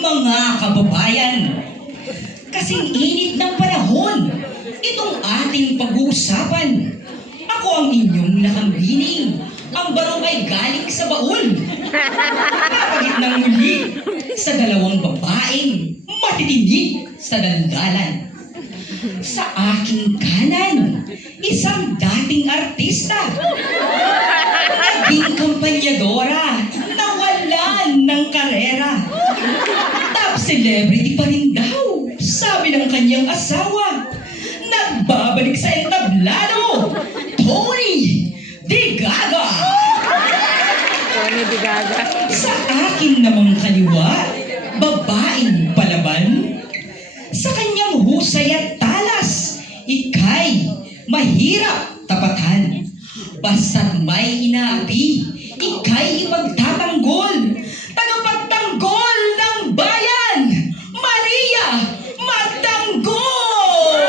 Mga kababayan, kasing init ng panahon, itong ating pag-uusapan. Ako ang inyong nakambining, ang barong ay galing sa baul. Napagit ng muli sa dalawang babaeng matitinig sa dalandalan. Sa aking kanan, isang dating artista. Naging kampanyadora, nawalan ng karera. Top celebrity pa rin daw, sabi ng kanyang asawa. Nagbabalik sa entablado, Tony De Gaga. Tony De Gaga. Sa akin namang kaliwa, babaeng palaban. Sa kanyang husay at talas, ika'y mahirap tapatan. Basta't may inaapi, ika'y ipagtatanggol. Tagapagtanggol ng bayan, Maria Magtanggol!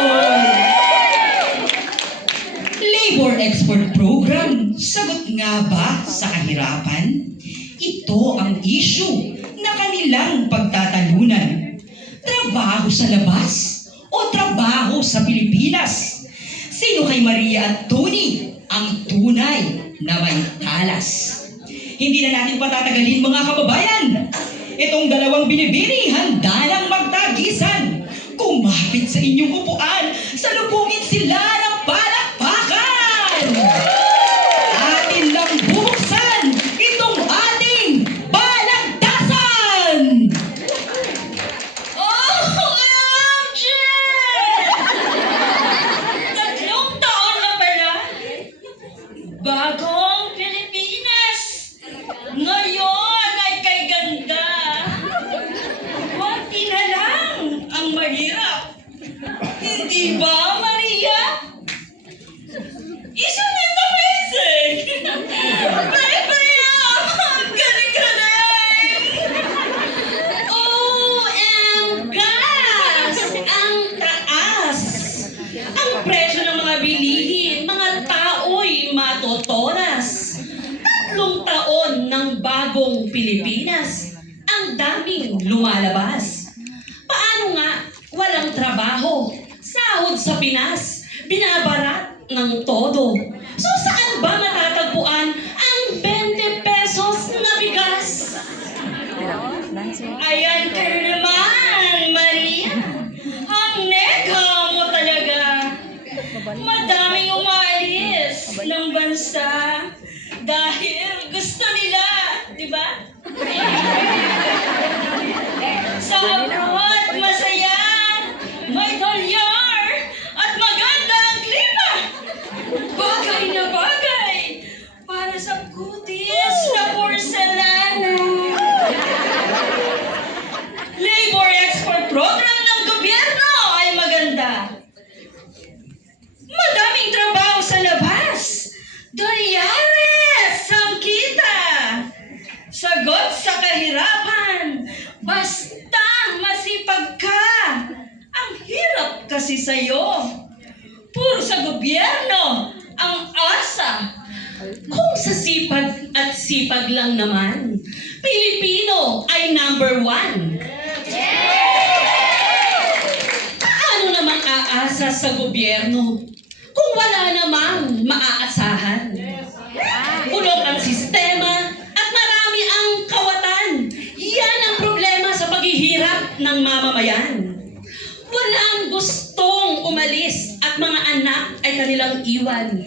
Labor Export Program, sagot nga ba sa kahirapan? Ito ang issue na kanilang pagtatalunan. Trabaho sa labas o trabaho sa Pilipinas? Sino kay Maria at Tony ang tunay na may talas? Hindi na natin patatagalin mga kababayan. Itong dalawang binibini handa ng magtagisan. Kumapit sa inyong upuan, salubungin sila ng palakpakan. Atin lang bubuksan itong ating balagtasan. OMG! 3 taon na pala. Bagong Pilipinas. Ngayon ay kay ganda. Kunti na lang ang mahirap. Hindi ba, Maria? Isn't it amazing? Maria! Ang galing-galing! OMGas! Ang taas! Ang presyo ng mga bilihin, mga tao'y matotoras. 3 taon ng bagong Pilipinas. Ang daming lumalabas. Paano nga walang trabaho? Sahod sa Pinas, binabarat ng todo. So saan ba matatagpuan ang 20 pesos na bigas? Ayan ka naman, Maria. Ang neka mo talaga. Madaming umalis ng bansa dahil gusto nila, di ba? Sa abroad, masaya, may dolyar, at maganda ang klima. Bagay na bagay para sa kutis na porselana. Labor Export Program ng gobyerno ay maganda. Madaming trabaho sa labas. Dolyares ang kita. Sagot sa kahirapan. Basta masipag ka. Ang hirap kasi sa'yo. Puro sa gobyerno ang asa. Kung sa sipag at sipag lang naman, Pilipino ay #1. Paano naman aasa sa gobyerno kung wala namang maaasahan? Ulog ang sistema at marami ang kawatan. Yan ang problema sa paghihirap ng mamamayan. Walang gustong umalis at mga anak ay kanilang iwan.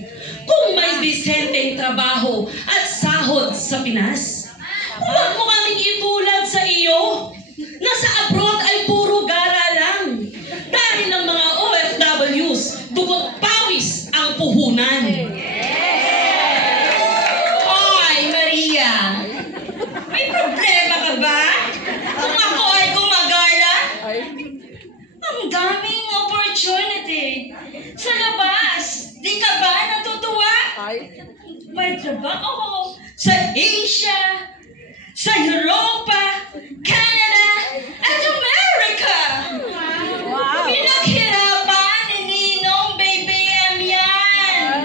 Kung may disenteng trabaho at sahod sa Pinas, huwag mo kaming itulad sa iyo na sa abroad ay puro gara lang. Dahil ng mga OFWs, dugot pawis ang puhunan. Oy, Maria! May problema ka ba? Kung ako ay gumagala? Ang daming opportunity. Sa labas, di ka ba natutuwa? May trabaho sa Asia, sa Europa, Canada, at America. Wow! Pinaghirapan ni Ninong Baby M yan.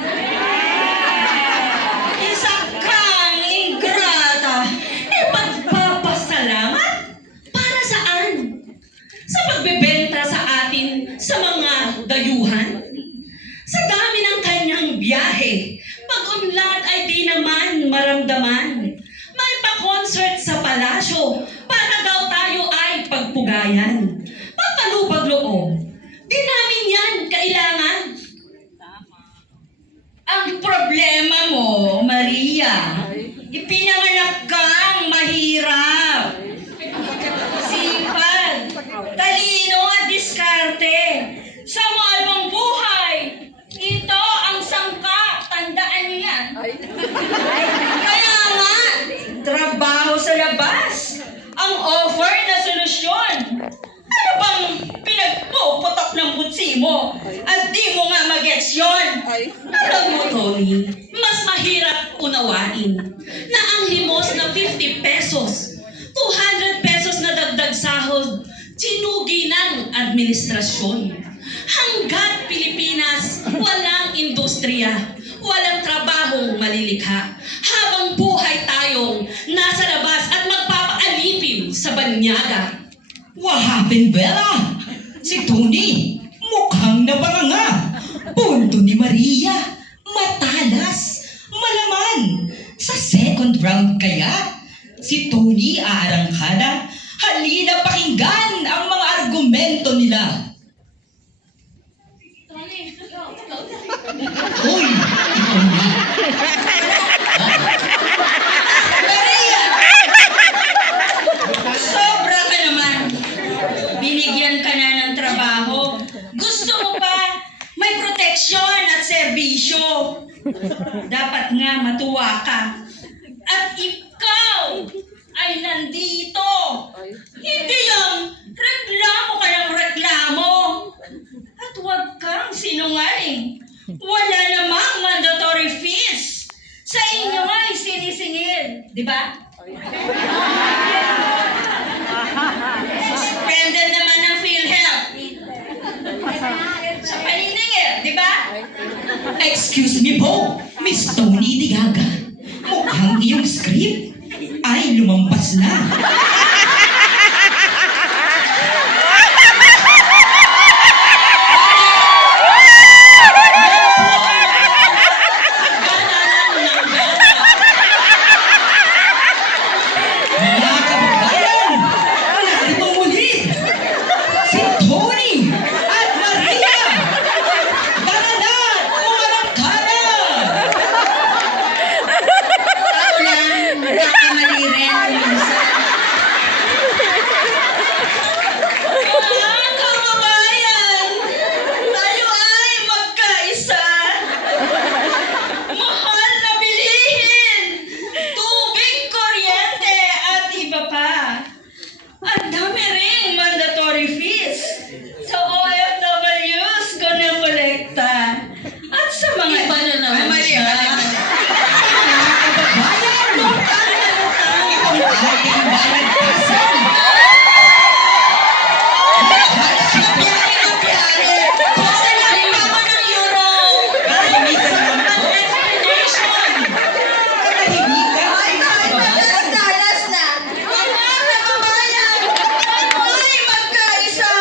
Isa kang ingrata. Ipagpapasalamat para sa pagbebenta sa atin sa mga dayuhan? Sa dami ng kanyang biyahe, pag-unlad ay di naman maramdaman. May pa-concert sa palasyo para daw tayo ay pagpugayan. Papalupag loob, di namin yan kailangan. Ang problema mo, Maria, ipinanganak kang mahirap. Sipag, talino at diskarte. Sa maalbang buhay, ito ang sangka. Tandaan niyo yan. Kaya nga, trabaho sa labas. Ang offer na solusyon. Ano bang pinagpuputok ng butsi mo? At di mo nga magets yun. Alam mo, Tony, mas mahirap unawain na ang limos na 50 pesos, 200 pesos na dagdag sahod, sinugi ng administrasyon. Hanggat Pilipinas, walang industriya, walang trabahong malilikha. Habang buhay tayong nasa labas at magpapaalipin sa banyaga. What happened, Bella? Si Tony, mukhang nabanganga. Punto ni Maria, matalas, malaman. Sa second round kaya, si Tony aarangkada. Halina pakinggan ang mga argumento nila. Uy, ikaw na. Maria! Sobra ka naman. Binigyan ka na ng trabaho. Gusto mo pa may proteksyon at serbisyo. Dapat nga matuwa ka. At ikaw ay nandito. Hindi yung reklamo ka ng reklamo. At huwag kang sinungaling. Wala namang mandatory fees. Sa inyo ay sinisingil. Di ba? Suspended naman ng PhilHealth. Sa paniningil, di ba? Excuse me po, Miss Tony Digaga. Mukhang iyong script ay lumampas na. Mga kababayan, narito muli si Tony at Maria. Bananat, umarangkada! Ako lang, nagkakamali rin minsan. Mga kababayan, tayo ay magkaisa. Mahal na bilihin, tubig, kuryente at iba pa. Ang dami ring mandatory fees sa OFWs ko na kolekta. At sa mga iba na naman siya. Mga kababayan, itong ating balagtasan. Sa biyahe ng biyahe, sa lalimaman ng euro, Katahimikan naman po. explanation. Katahimikan ay kababayan. Dalas na! Mga kababayan! Ay, magkaisa!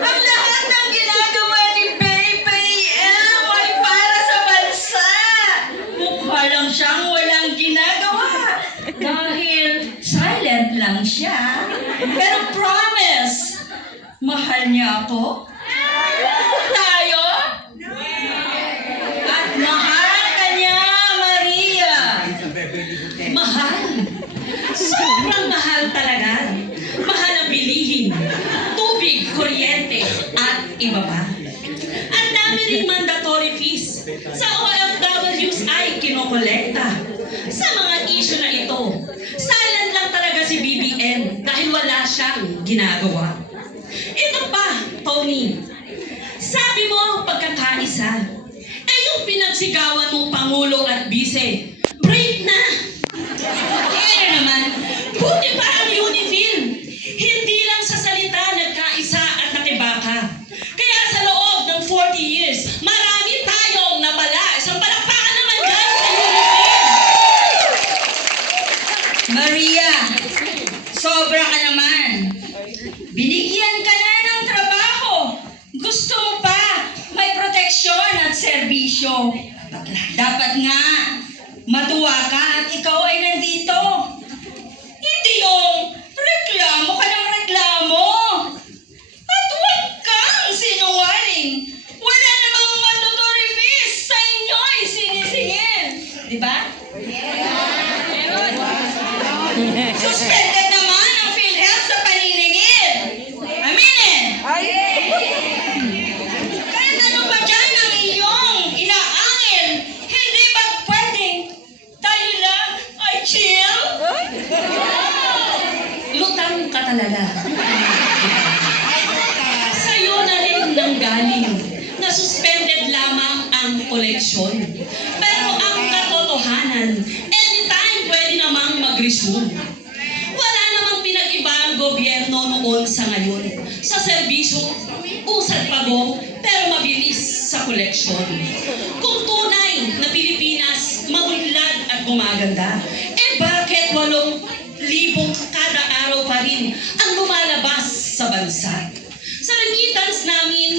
Ang lahat ng ginagawa ni BPM ay para sa bansa! Mukha lang siyang walang ginagawa. Dahil silent lang siya. Pero promise, mahal niya ako. Tayo? At mahal ka niya, Maria. Mahal. Sobrang mahal talaga. Mahal ang bilihin. Tubig, kuryente, at iba pa. Ang dami rin mandatory fees. Sa OFWs ay kinokolekta. Sa mga issue na ito, silent lang talaga si BBM dahil wala siyang ginagawa. Ito pa, Tony. Sabi mo pagkakaisa. Eh yung pinagsigawan mong Pangulo at Bise, break na! Eh naman, buti pa ang Unifil. Hindi lang sa salita nagkaisa at nakibaka. Kaya sa loob ng 40 years, marami tayong napala. Isang palakpakan naman dyan sa Unifil. Maria, sobra ka naman. Binigyan ka na ng trabaho. Dapat nga, matuwa ka at ikaw ay nandito. Hindi yung reklamo ka ng reklamo. At huwag kang sinungaling. Wala namang matuturipis sa inyo'y sinisingil. Di ba? Suspended naman ang PhilHealth sa paniningil. Aminin! Kahit ano pa dyan ang iyong inaangil, hindi ba pwedeng tayo lang ay chill? Lutang ka talaga. Sa'yo na rin nanggaling na suspended lamang ang koleksyon. Pero ang katotohanan, anytime pwede namang mag-resume. Wala namang pinag-iba ang gobyerno noon sa ngayon. Sa serbisyo, usad pagong, pero mabilis sa koleksyon. Kung tunay na Pilipinas, maunlad at gumaganda, bakit 8,000 kada araw pa rin ang lumalabas sa bansa? Sa remittance namin,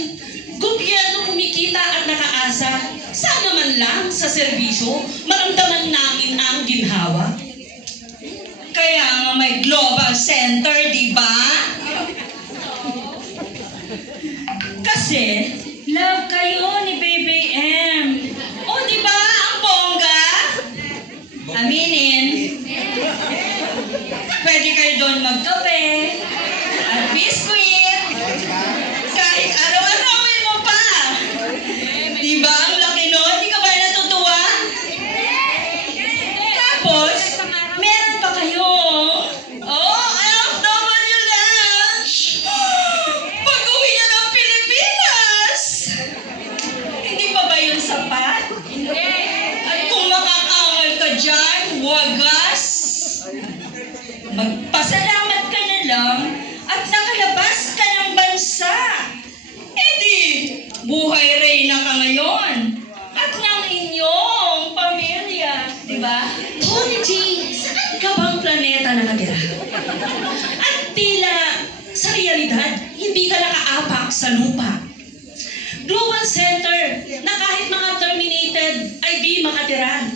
gobyerno kumikita at nakaasa, sana man lang sa serbisyo, maramdaman namin ang ginhawa. Kaya nga may global center, di ba? Kasi, love kayo ni Baby M. O, di ba? Ang bongga? Aminin. Pwede kayo doon magkape at biskuit. Kahit araw-arawin mo pa. Di ba? Ang laki nun? Di ka ba natutuwa? Tapos, meron pa kayo. LFW lunch. Pag-uwi na ng Pilipinas. Hindi pa ba yun sapat? At kung makakangal ka dyan, wagas. Magpasalamat ka na lang at nakalabas ka ng bansa. Eh di, buhay reyna ka ngayon. At ng inyong pamilya, di ba? Tony G, saan ka bang planeta nakatira? At tila sa realidad, hindi ka nakaapak sa lupa. Global Center na kahit mga terminated ay di makatira.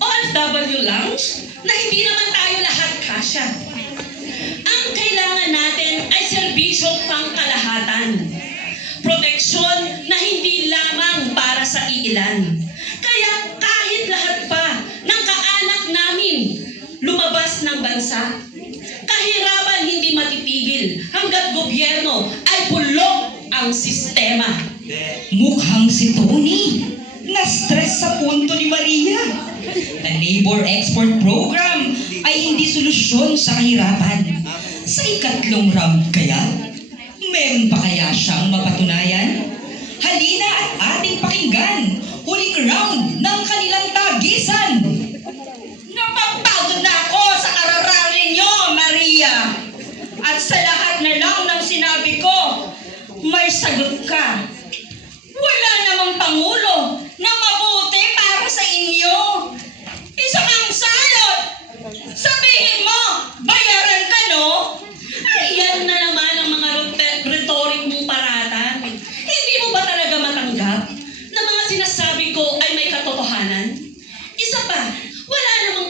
OFW Lounge na hindi naman tayo lahat kasya. Ang kailangan natin ay serbisyong pangkalahatan. Proteksyon na hindi lamang para sa iilan. Kaya kahit lahat pa ng kaanak namin lumabas ng bansa, kahirapan hindi matitigil hanggat gobyerno ay bulok ang sistema. Mukhang si Tony. Na-stress sa punto ni Maria. Na Labor Export Program ay hindi solusyon sa kahirapan. Sa ikatlong round kaya? Meron pa kaya siyang mapatunayan? Halina at ating pakinggan huling round ng kanilang tagisan. Napapagod na ako sa kararami niyo, Maria. At sa lahat na lang ng sinabi ko, may sagot ka. Wala namang pangulo na mabuti para sa inyo. Isa kang salot. Sabihin mo, bayaran ka, no? Ayan na naman ang mga rhetoric mong paratan. Hindi mo ba talaga matanggap na mga sinasabi ko ay may katotohanan? Isa pa, wala naman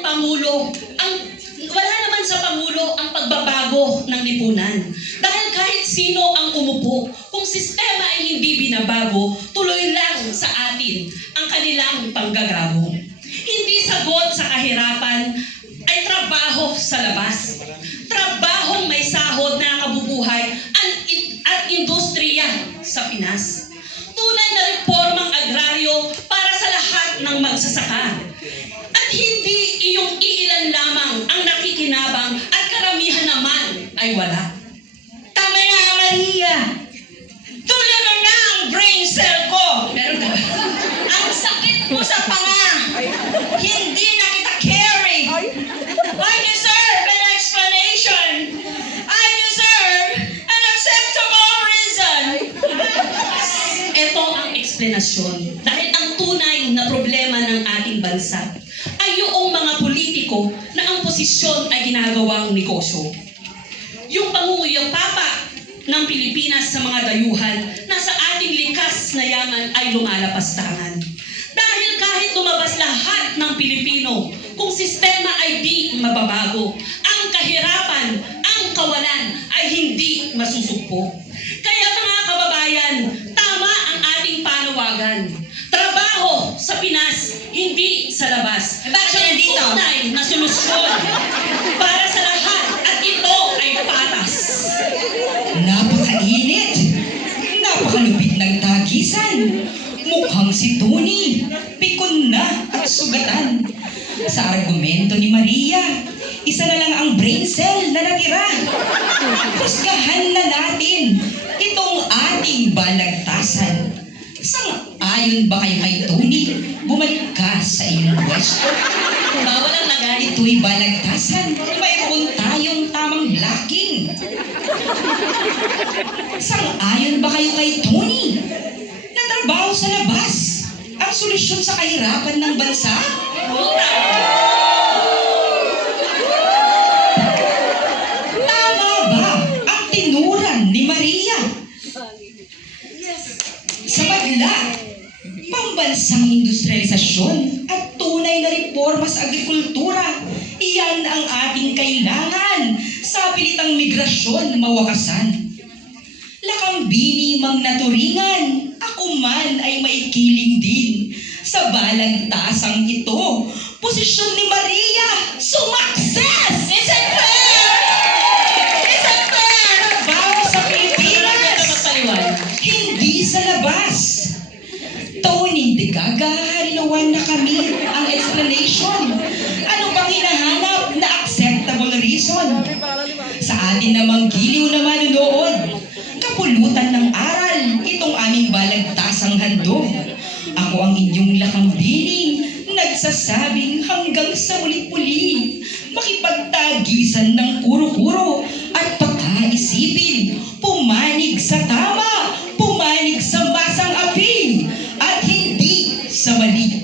sa Pangulo ang pagbabago ng lipunan. Dahil kahit sino ang umupo, kung sistema ay hindi binabago, tuloy lang sa atin ang kanilang panggagago. Hindi sagot sa kahirapan ay trabaho sa labas. Trabahong may sahod na nakabubuhay at industriya sa Pinas. Tunay na reformang agraryo para sa lahat ng magsasaka. At hindi iyong iilan lamang ang nakikinabang at karamihan naman ay wala. Tama na, Maria. Tulungan na ang brain cell ko. Meron ka ba? Ang sakit mo sa panga. Hindi na kita carry. I deserve an explanation. I deserve an acceptable reason. Ito ang eksplenasyon. Dahil ang tunay na problema ng ating bansa ay yung mga politiko na ang posisyon ay ginagawang negosyo. Yung pangunguyapapa ng Pilipinas sa mga dayuhan na sa ating likas na yaman ay lumalapastangan. Dahil kahit lumabas lahat lahat ng Pilipino kung sistema ay di mababago. Ang kahirapan, ang kawalan ay hindi masusugpo. Kaya mga kababayan, tama ang ating panawagan. Trabaho sa Pinas, hindi sa labas. Bakit siya nandito? Tunay na solusyon para sa lahat at ito ay patas. Napakainit! Napakalupit ng tagisan! Mukhang si Tony, pikon na at sugatan. Sa argumento ni Maria, isa na lang ang brain cell na natira. Husgahan na natin itong ating balagtasan. Sang-ayon ba kayo kay Tony? Bumalik ka sa iyong pwesto. Bawal ang lagay. Ito'y balagtasan. Mayroon tayong tamang blocking. Sang-ayon ba kayo kay Tony? Na trabaho sa labas ang solusyon sa kahirapan ng bansa? Tama ba ang tinuran ni Maria? Sa madla, pambansang industrialisasyon at tunay na reforma sa agrikultura, iyan ang ating kailangan sa pilitang migrasyon mawakasan. Lakambini mang naturingan, ako man ay maikiling din. Sa balagtasang ito, posisyon ni Maria, sumakses! Isn't fair! Isn't fair! Trabaho sa Pilipinas! Hindi sa labas. Tony de Gaga, halilawan na kami ang explanation. Ano bang hinahanap na acceptable reason? Sa atin namang giliw na manunood, kapulutan ng aral, itong aming balagtasang handog. Ako ang inyong lakambining, nagsasabing hanggang sa muli-muli, makipagtagisan ng kuro-kuro at pagkaisipin, pumanig sa tama, pumanig sa masang aping, at hindi sa mali.